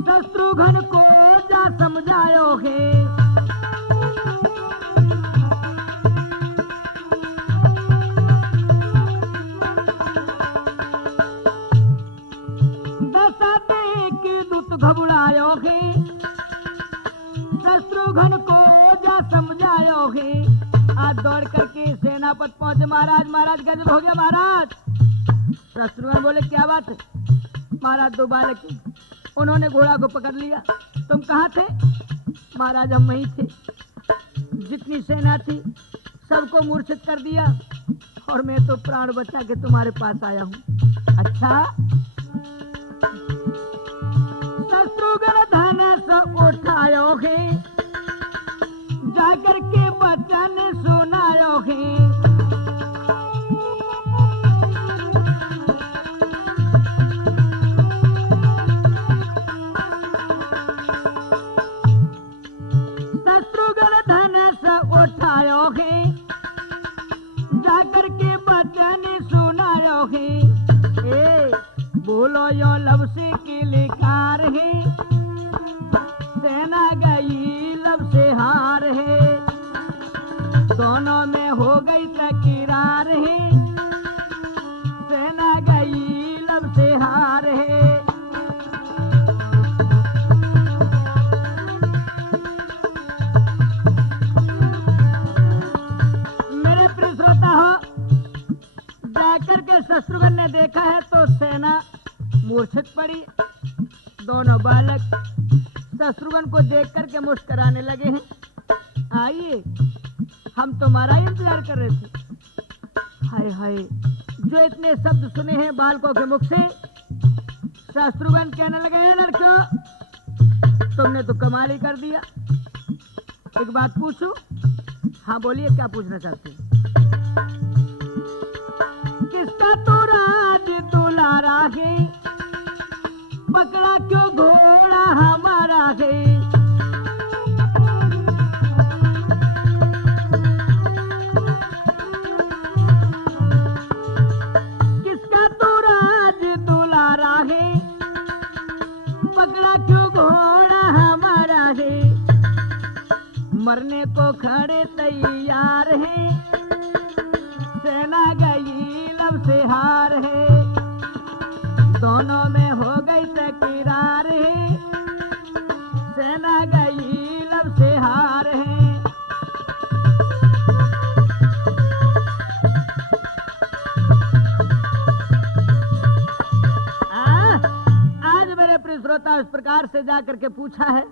शत्रुघ्न को जा समझायो है। दशा दे के दूत घबरायो है, शत्रुघ्न को जा समझायो है। आज दौड़ करके सेनापति पहुंचे। महाराज महाराज गजब हो गया महाराज। शत्रुघ्न बोले क्या बात है? महाराज दो बालक उन्होंने घोड़ा को पकड़ लिया। तुम कहाँ थे? महाराज हम वहीं थे, जितनी सेना थी सबको मूर्छित कर दिया और मैं तो प्राण बचा के तुम्हारे पास आया हूँ। अच्छा शत्रुघ्न धनुष उठायो है, जाकर के वचन सुनायो है। शत्रुघ्न धनुष उठायो है, जाकर के वचन सुनायो है। बोलो यो लब से के लिकार है, सेना गई लब से हार है। दोनों में हो गई तकरार है, सेना गई लब से हार है। मेरे प्रिय श्रोता हो, जाकर के शत्रुघ्न ने देखा है तो सेना मूर्छित पड़ी। दोनों बालक शत्रुघ्न को देख करके मुस्कुराने लगे हैं। आइए हम तुम्हारा ही इंतजार कर रहे थे। हाय हाय जो इतने शब्द सुने हैं बालकों के मुख से, शत्रुघ्न कहने लगे लड़कियों तुमने तो कमाल ही कर दिया। एक बात पूछूं? हाँ बोलिए क्या पूछना चाहते हैं? किसका तो राज दुलारा है, पकड़ा क्यों घोड़ा हमारा है। किसका तो राज दुलारा है, पकड़ा क्यों घोड़ा हमारा है। मरने को खड़े तैयार है, सेना गई लब से हार है। दोनों में हो गई तकरार है, सेना गई लब से हार है। आज मेरे प्रिय श्रोता इस प्रकार से जाकर के पूछा है,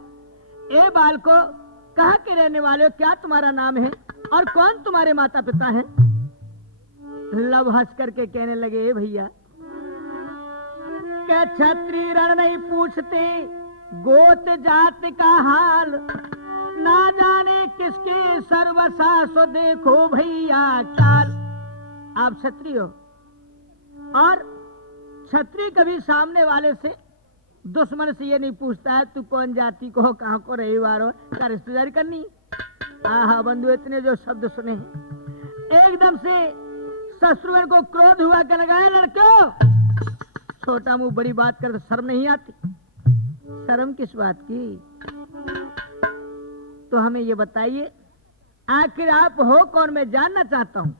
ए बालको कहाँ के रहने वाले हो, क्या तुम्हारा नाम है और कौन तुम्हारे माता पिता हैं? लब हंस करके कहने लगे भैया क्या क्षत्रिय रण नहीं पूछते, गोत जात का हाल, ना जाने किसके सर्वसा सो देखो भैया चाल। आप क्षत्रिय हो और क्षत्रिय कभी सामने वाले से दुश्मन से ये नहीं पूछता है तू कौन जाति को हो, कहाँ को रविवार हो, क्या रिश्तेदारी करनी। आहा बंधु इतने जो शब्द सुने हैं एकदम से शत्रुघ्न को क्रोध हुआ कि लगाए लड़कों छोटा मुंह बड़ी बात कर, शर्म नहीं आती? शर्म किस बात की? तो हमें ये बताइए आखिर आप हो कौन, मैं जानना चाहता हूं।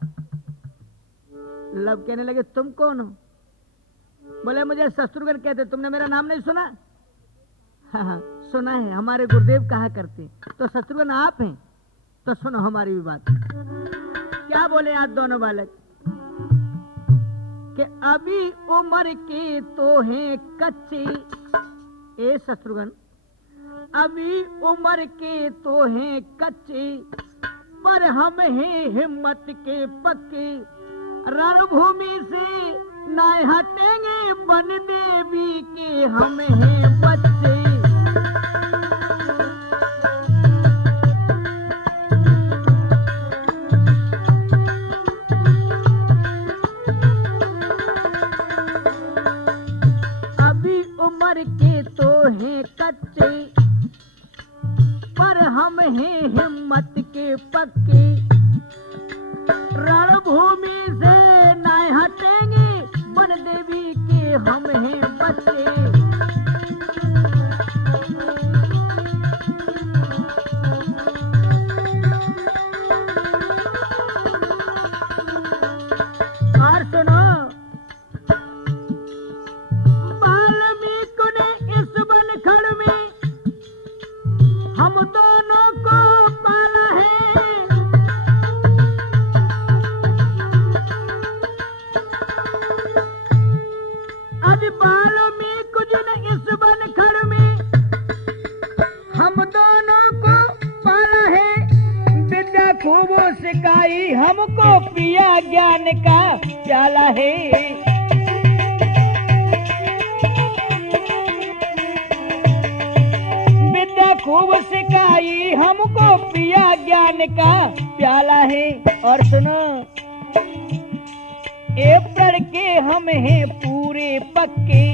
लब कहने लगे तुम कौन हो? बोले मुझे शत्रुघ्न कहते। तुमने मेरा नाम नहीं सुना? हाँ सुना है, हमारे गुरुदेव कहा करते। तो शत्रुघ्न आप हैं? तो सुनो हमारी भी बात। क्या बोले आज दोनों बालक कि अभी उम्र के तो हैं कच्चे। ए शत्रुघ्न अभी उम्र के तो हैं कच्चे, पर हम हैं हिम्मत के पक्के। रणभूमि से न हटेंगे, बन देवी के हम हैं बच्चे। अभी उम्र के तो हैं कच्चे, पर हम हैं हिम्मत के पक्के। हम हैं बच्चे। और सुनो, वाल्मीकि ने इस बनखड़ में हम दोनों को पाला है। आज वाल्मीकि जी ने इस बनखड़ में हम दोनों को पाला है। विद्या खूब सिखाई हमको, पिया ज्ञान का प्याला है। विद्या खूब सिखाई हमको, पिया ज्ञान का प्याला है। और सुनो, ए प्रण के हम हैं पूरे पक्के,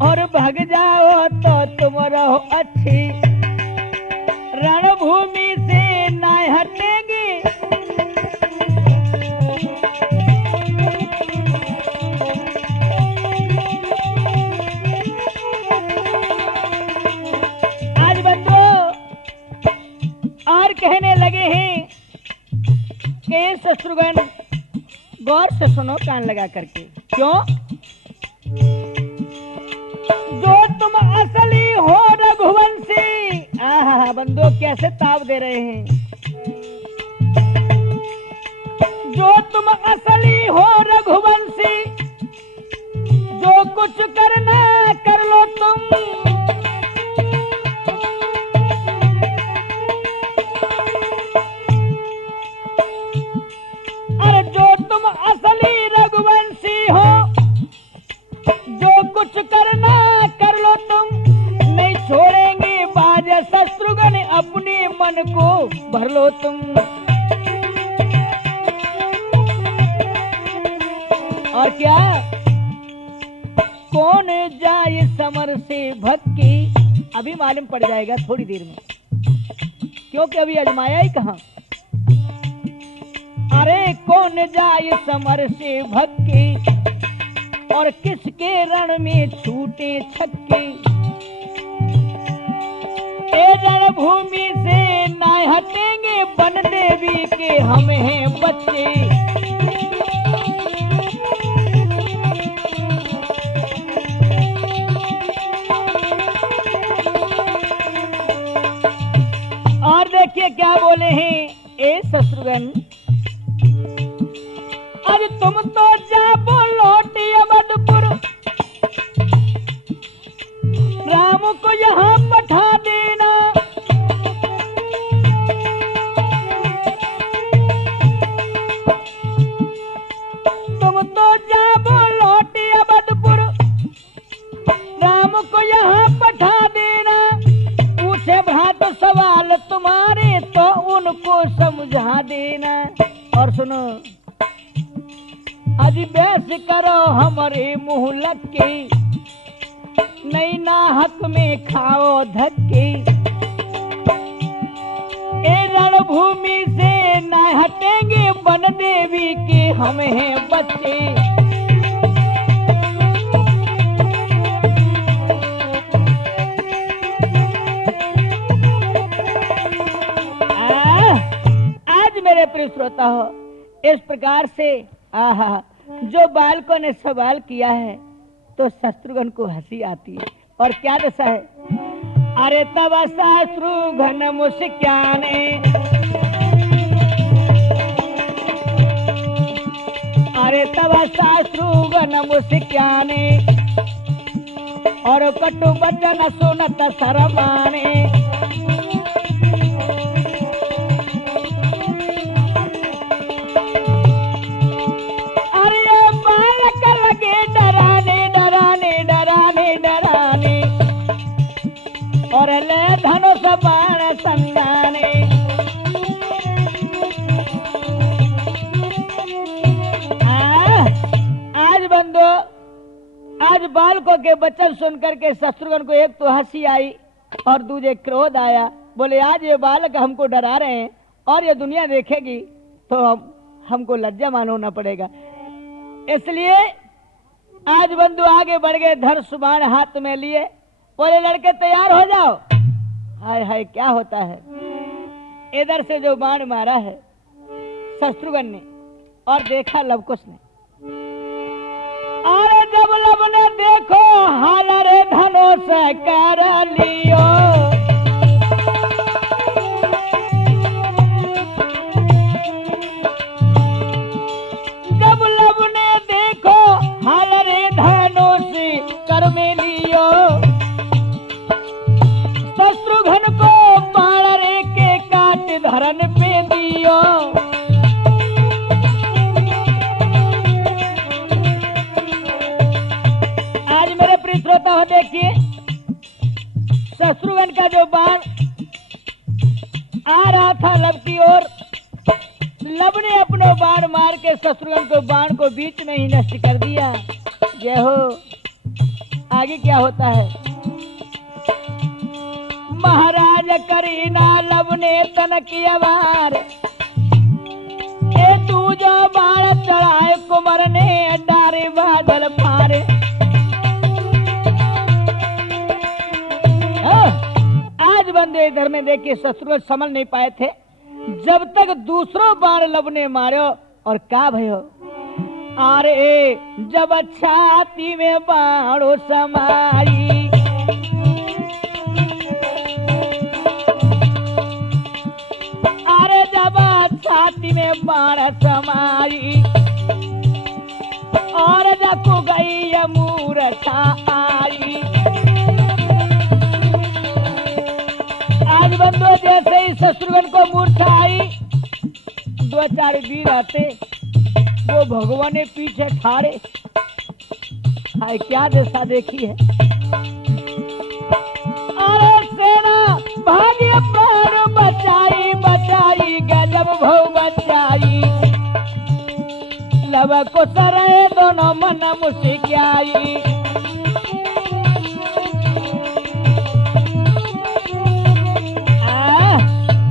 और भाग जाओ तो तुम रहो अच्छे। रणभूमि से ना हटेंगे, आज बंधु और कहने लगे हैं कि शत्रुघ्न गौर से सुनो, कान लगा करके। क्यों? जो तुम असली हो रघुवंशी। आहा बंदो कैसे ताव दे रहे हैं। जो तुम असली हो रघुवंशी, जो कुछ करना कर लो तुम। अरे जो तुम असली रघुवंशी हो, जो कुछ करना कर लो तुम। नहीं छोड़ेंगे बाज शत्रुघ्न, अपने मन को भर लो तुम। और क्या? कौन जाए समर से भक्ति, अभी मालूम पड़ जाएगा थोड़ी देर में, क्योंकि अभी अजमाया ही कहां। अरे कौन जाए समर से भक्ति, और किसके रण में छूटे छक्के। ए रणभूमि से ना हटेंगे, बन देवी के हम हैं बच्चे। और देखिए क्या बोले हैं ए शत्रुघ्न, अब तुम तो जा बोलो अवधपुर, राम को यहाँ पठा देना। तुम तो जा बोलो अवधपुर, राम को यहाँ पठा देना। पूछे भात सवाल तुम्हारे, तो उनको समझा देना। और सुनो, आज बहस करो हमारे मुंह लग के, नहीं ना हक में खाओ धक्के। ए रणभूमि से ना हटेंगे, बन देवी के हम हैं बच्चे। आज मेरे प्रिय श्रोता हो, इस प्रकार से आहा जो बालकों ने सवाल किया है तो शत्रुघ्न को हंसी आती है। और क्या दशा है? अरे तब शत्रुघ्न मुस्काने, अरे तब शत्रुघ्न मुस्काने, और कटु वचन सुनत शरमाने। और ले धनुष बाण संदाने। आज बंदो, आज बालकों के वचन सुनकर के शत्रुघ्न को एक तो हंसी आई और दूसरे क्रोध आया। बोले आज ये बालक हमको डरा रहे हैं, और ये दुनिया देखेगी तो हमको लज्जा मान होना पड़ेगा। इसलिए आज बंधु आगे बढ़ गए, धनुष बाण हाथ में लिए, बोले लड़के तैयार हो जाओ। हाय हाय क्या होता है, इधर से जो बाण मारा है शत्रुघ्न ने और देखा लवकुश ने, और जब लब ने देखो हाल रे धनुष कर लियो, जब लब ने देखो हाल रे धनुष कर में लियो, शत्रुघ्न को बाण रे के काट धरन पे दियो। आज मेरे प्रिय श्रोता हो, देखिए शत्रुघ्न का जो बाण आ रहा था लब की ओर, लब ने अपना बाण मार के शत्रुघ्न को बाण को बीच में ही नष्ट कर दिया। जय हो। आगे क्या होता है, महाराज करीना लब ने तन किया वार, ए तू जो बाण चढ़ाए कुमर ने डारे बादल पारे। आज बंदे इधर में देखिए शत्रुघ्न समझ नहीं पाए थे, जब तक दूसरों बाण लब ने मारो और क्या भयो, अरे जब छाती में बाणो समाई, अरे जब छाती में बाण समाई, और जको गई मूर्छा आई। आज बंदो जैसे ही शत्रुघ्न को मूर्छा आई, दो चार वीर आते, वो भगवान ने पीछे ठाड़े। हाय क्या दशा देखी है, अरे सेना भाग्य प्राण बचाई बचाई, गजब भव बचाई, लब को सरे दोनों मन मुस्कियाई।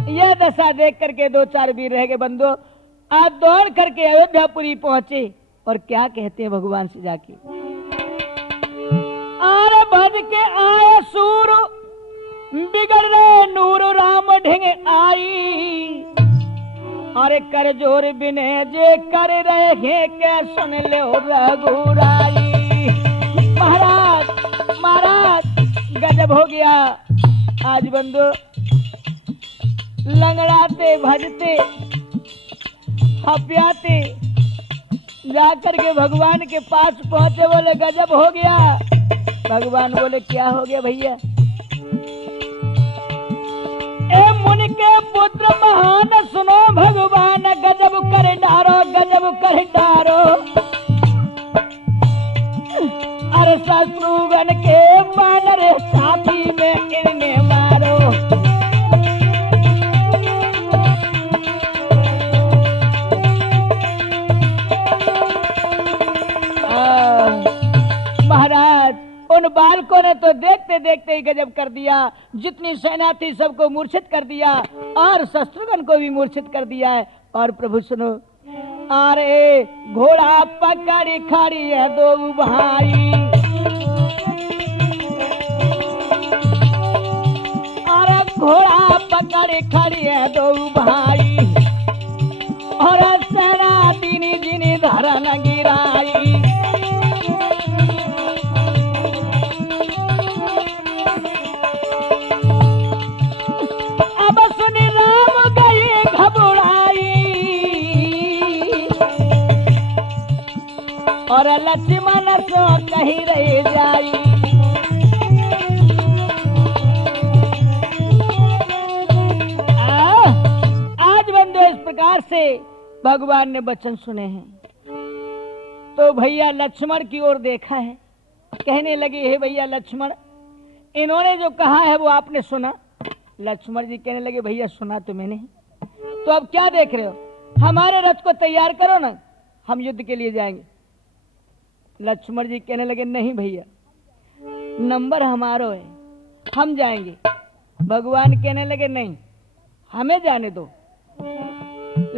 यह दशा देख करके दो चार वीर रह गए बंदो, आज दौड़ करके अयोध्यापुरी पहुंचे और क्या कहते हैं भगवान से जाके, आरे भज के आए सूर बिगड़ रहे नूर राम ढिंग आई, अरे कर जोर बिने जे कर रहे के सुन ले रघुराई। महाराज महाराज गजब हो गया। आज बंदो लंगड़ाते भजते हपियाते जाकर के भगवान के पास पहुंचे, बोले गजब हो गया। भगवान बोले क्या हो गया भैया, ए मुनि के पुत्र महान सुनो भगवान, गजब कर डारो गजब कर डारो, अरे शत्रुघ्न के बानर छाती में इन्हें मारो। महाराज उन बालकों ने तो देखते देखते ही गजब कर दिया, जितनी सेना थी सबको मूर्छित कर दिया और शत्रुघ्न को भी मूर्छित कर दिया है। और प्रभु सुनो, अरे घोड़ा पकड़ खड़ी है दो भाई, अरे घोड़ा पकड़ खड़ी है दो भाई, और सेना दीनी जिनी धरन गिराई। अब सुनी राम गई घबराई, और लक्ष्मण सो कहीं रह जाई। आज बंदो इस प्रकार से भगवान ने वचन सुने हैं, तो भैया लक्ष्मण की ओर देखा है, कहने लगे हे भैया लक्ष्मण, इन्होंने जो कहा है वो आपने सुना। लक्ष्मण जी कहने लगे भैया सुना तो मैंने, तो अब क्या देख रहे हो, हमारे रथ को तैयार करो ना, हम युद्ध के लिए जाएंगे। लक्ष्मण जी कहने लगे नहीं भैया, नंबर हमारो है, हम जाएंगे। भगवान कहने लगे नहीं, हमें जाने दो।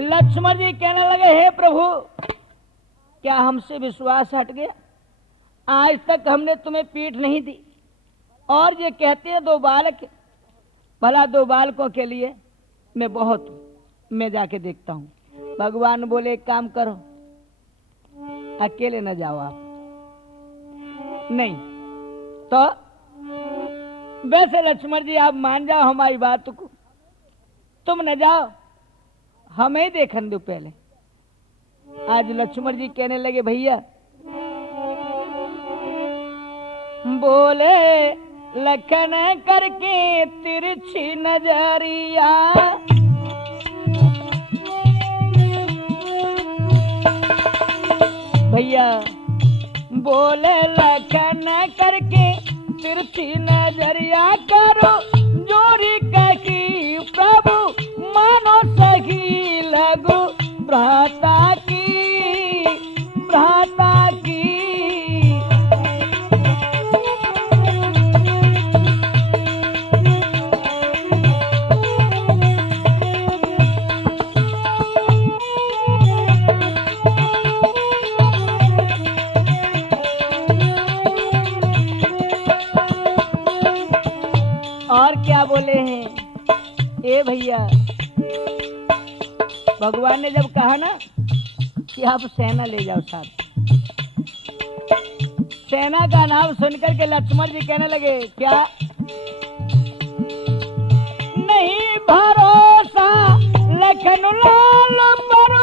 लक्ष्मण जी कहने लगे हे प्रभु, क्या हमसे विश्वास हट गया? आज तक हमने तुम्हें पीठ नहीं दी और ये कहते हैं 2 बालक। भला 2 बालकों के लिए मैं बहुत हूं, मैं जाके देखता हूं। भगवान बोले एक काम करो, अकेले न जाओ आप। नहीं तो वैसे लक्ष्मण जी आप मान जाओ हमारी बात को, तुम न जाओ, हमें देखने दो पहले। आज लक्ष्मण जी कहने लगे भैया, बोले लखन करके तिरछी नजरिया, भैया बोले लखन करके तिरछी नजरिया करो जोरी कही प्रभु मानो सही लगो भ्राता की, भ्राता की। और क्या बोले हैं? ए भैया, भगवान ने जब कहा ना कि आप सेना ले जाओ साथ, सेना का नाम सुनकर के लक्ष्मण जी कहने लगे क्या नहीं भरोसा लखन लाल पर,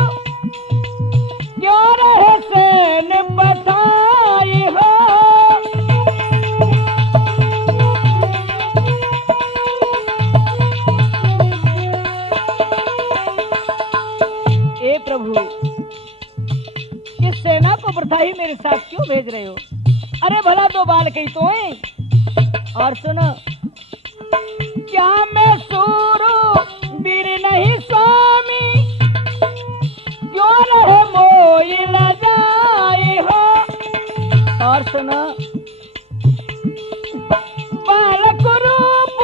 क्यों रहे सेन बधाई हो। प्रभु इस सेना को वृथा ही मेरे साथ क्यों भेज रहे हो? अरे भला 2 बालक ही तो हैं। और सुनो, क्या मैं सूरो वीर नहीं स्वामी, क्यों रहे मोई न जाए हो। और सुनो, बालक रूप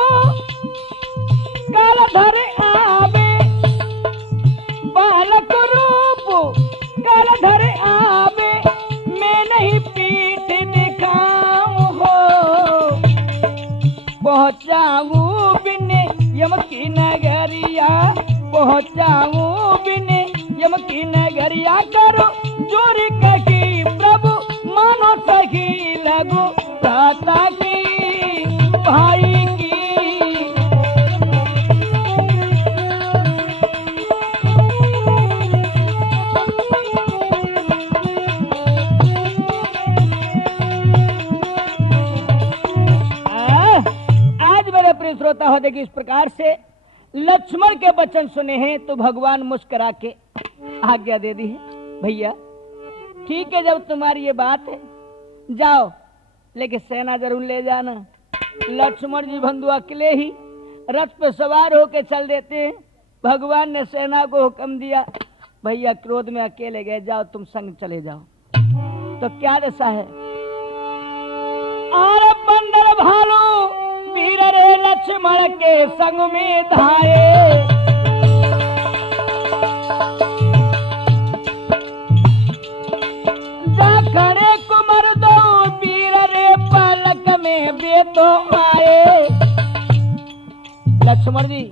काल धर आवे, बालक रूप काल धर आवे, मैं नहीं पीठ दिखाऊं हो। पहुंचाऊं बिने यम की नगरिया, पहुंचाऊं बिने यम की नगरिया करो जोरी कही प्रभु मानो सही लगो भ्राता की, भाई की। श्रोता हो देखिए, इस प्रकार से लक्ष्मण के वचन सुने हैं तो भगवान मुस्कुरा के आज्ञा दे दी है। भैया ठीक है, जब तुम्हारी ये बात है जाओ, लेकिन सेना जरूर ले जाना। लक्ष्मण जी बंधु अकेले ही रथ पे सवार होके चल देते हैं। भगवान ने सेना को हुक्म दिया, भैया क्रोध में अकेले गए, जाओ तुम संग चले जाओ। तो क्या दशा है? और बंदर भालू वीर रे लक्ष्मण के संग में धाये, खड़े कुमर दो वीर रे पलक में बेतो आए। लक्ष्मण जी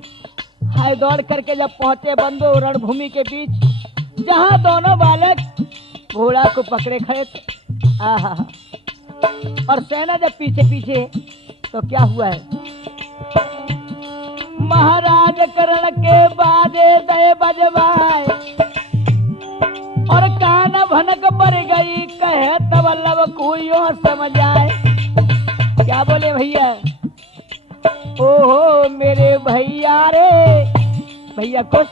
हाय दौड़ करके जब पहुंचे बंधु रणभूमि के बीच, जहां दोनों बालक घोड़ा को पकड़े खड़े थे, आहा, और सेना जब पीछे पीछे, तो क्या हुआ है? महाराज करण के बाजे दे बजवाए, और कान भनक पर गई कहे तब लब कुयो समझ आए। क्या बोले भैया? ओहो मेरे भैया रे, भैया कुछ,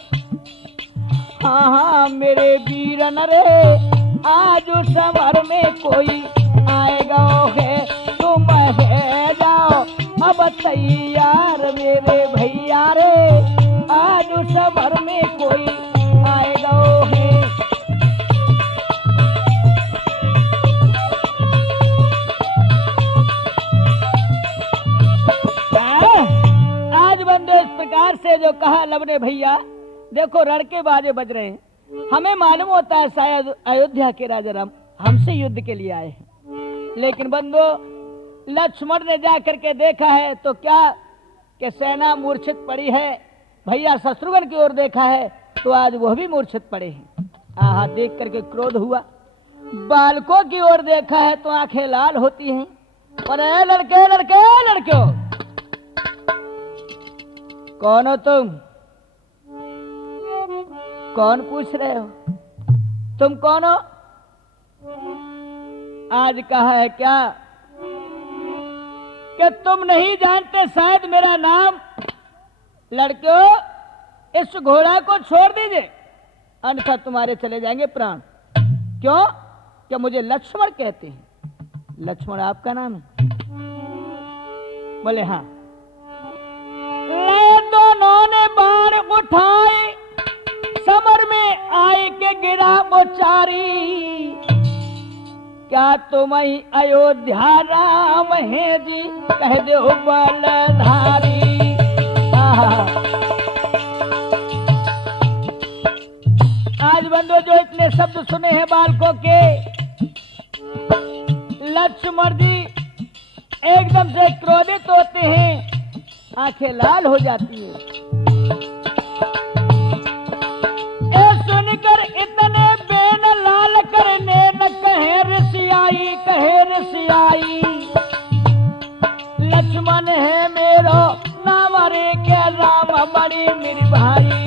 हाँ हाँ मेरे वीरन रे, आज समर में कोई आएगा है, तुम है जाओ अब तैयार मेरे भैया रे, आज समर में कोई आएगा है। आज बंदे इस प्रकार से जो कहा लब ने, भैया देखो रण के बाजे बज रहे हैं, हमें मालूम होता है शायद अयोध्या के राजा राम हमसे युद्ध के लिए आए हैं, लेकिन बंधु लक्ष्मण ने जा करके देखा है तो क्या कि सेना मूर्छित पड़ी है। भैया शत्रुघ्न की ओर देखा है तो आज वह भी मूर्छित पड़े हैं। आहा, देख करके क्रोध हुआ। बालकों की ओर देखा है तो आंखें लाल होती हैं। और ए लड़के लड़के लड़कियों, कौन हो तुम? कौन पूछ रहे हो? तुम कौन हो? आज कहा है क्या कि तुम नहीं जानते शायद मेरा नाम? लड़कियों, इस घोड़ा को छोड़ दीजिए, अन्यथा तुम्हारे चले जाएंगे प्राण। क्यों? क्या मुझे लक्ष्मण कहते हैं? लक्ष्मण आपका नाम है? बोले हाँ। दोनों ने बाण उठाए, समर में आए के गिरा उचारी। क्या तुम ही अयोध्या राम है जी, कह दो बलधारी। आज बंधु जो इतने शब्द सुने हैं बालकों के, लक्ष्मण जी एकदम से क्रोधित होते हैं, आंखें लाल हो जाती है। सुनकर इतने बेन लाल करने न कहे ऋषियाई, कहे ऋषियाई। लक्ष्मण है मेरो नाम रे के राम बड़ी मेरी भाई।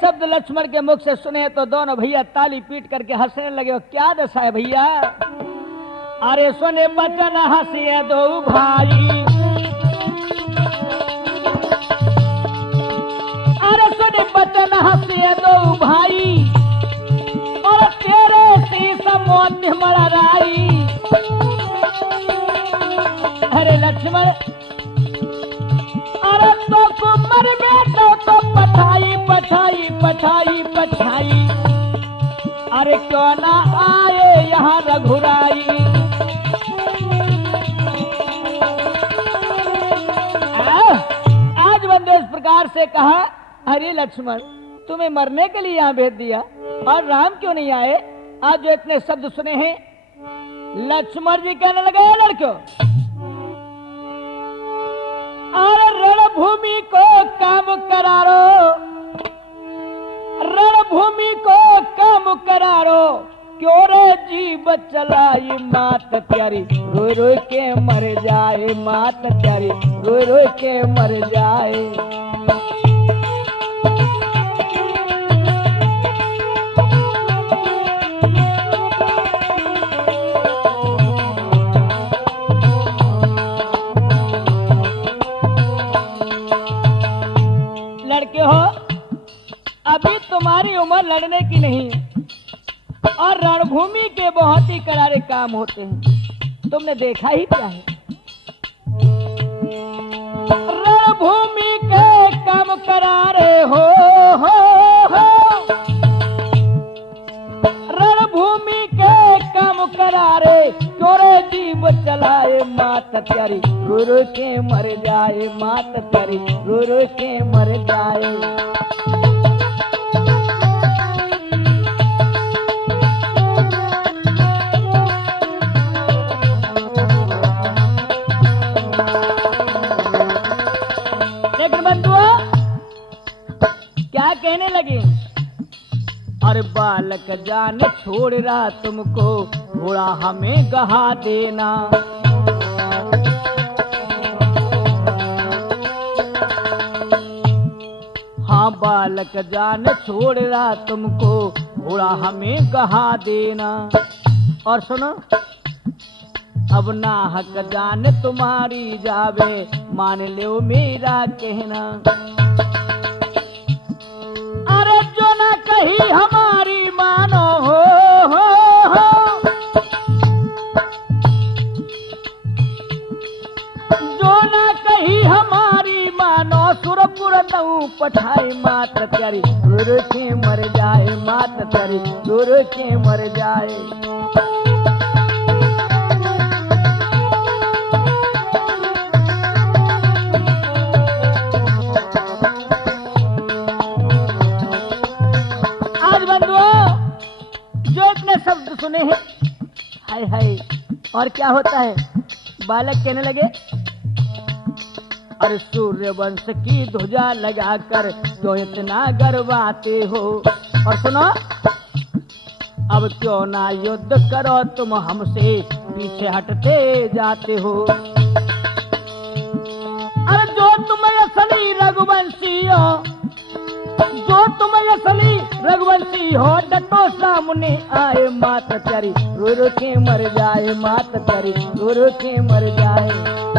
शब्द लक्ष्मण के मुख से सुने तो दोनों भैया ताली पीट करके हंसने लगे। क्या दशा है भैया? अरे सुने बचन हंसिए दो भाई, अरे सुने बचन हंसिए दो भाई, और तेरे शीश मोती मड़राई। अरे लक्ष्मण, अरे तो कुमर बेटो तो पठाई पठाई पठाई पठाई। अरे क्यों ना आए यहाँ रघुराई। आज बंदे इस प्रकार से कहा, अरे लक्ष्मण, तुम्हें मरने के लिए यहाँ भेज दिया और राम क्यों नहीं आए? आज जो इतने शब्द सुने हैं, लक्ष्मण जी कहने लगे, लड़कियों, अरे रणभूमि को काम करारो, रणभूमि को काम करारो। क्यों रे जीव चलाई मात प्यारी, रोई रोई के मर जाए। मात प्यारी रोई रोई के मर जाए। लड़के हो, अभी तुम्हारी उम्र लड़ने की नहीं, और रणभूमि के बहुत ही करारे काम होते हैं। तुमने देखा ही क्या है? रणभूमि के काम करारे हो। रणभूमि के काम करारे, क्यों रे जीव चलाए मात प्यारी, रो रो के मर जाए। मात प्यारी रो रो के मर जाए। क्या कहने लगे? अरे बालक जान छोड़ रहा तुमको, घोड़ा हमें गहा देना। हाँ बालक जान छोड़ रहा तुमको, घोड़ा हमें गहा देना। और सुनो, अब नाहक जान तुम्हारी जावे, मान लो मेरा कहना। अरे जो ना कही हमारी मानो हो। जो ना कही हमारी मानो, सुरपुर नऊ पठाई। मात प्यारी रो के मर जाए। मात प्यारी रो के मर जाए। और क्या होता है? बालक कहने लगे, अरे सूर्य वंश की ध्वजा लगाकर क्यों इतना गर्वाते हो? और सुनो, अब क्यों ना युद्ध करो तुम हमसे, पीछे हटते जाते हो। अरे जो तुम असली रघुवंशी हो, जो तुम असली रघुवंशी हो, डटो सामने आए, मात प्यारी रो रो के मर जाए, मात प्यारी रो रो के मर जाए।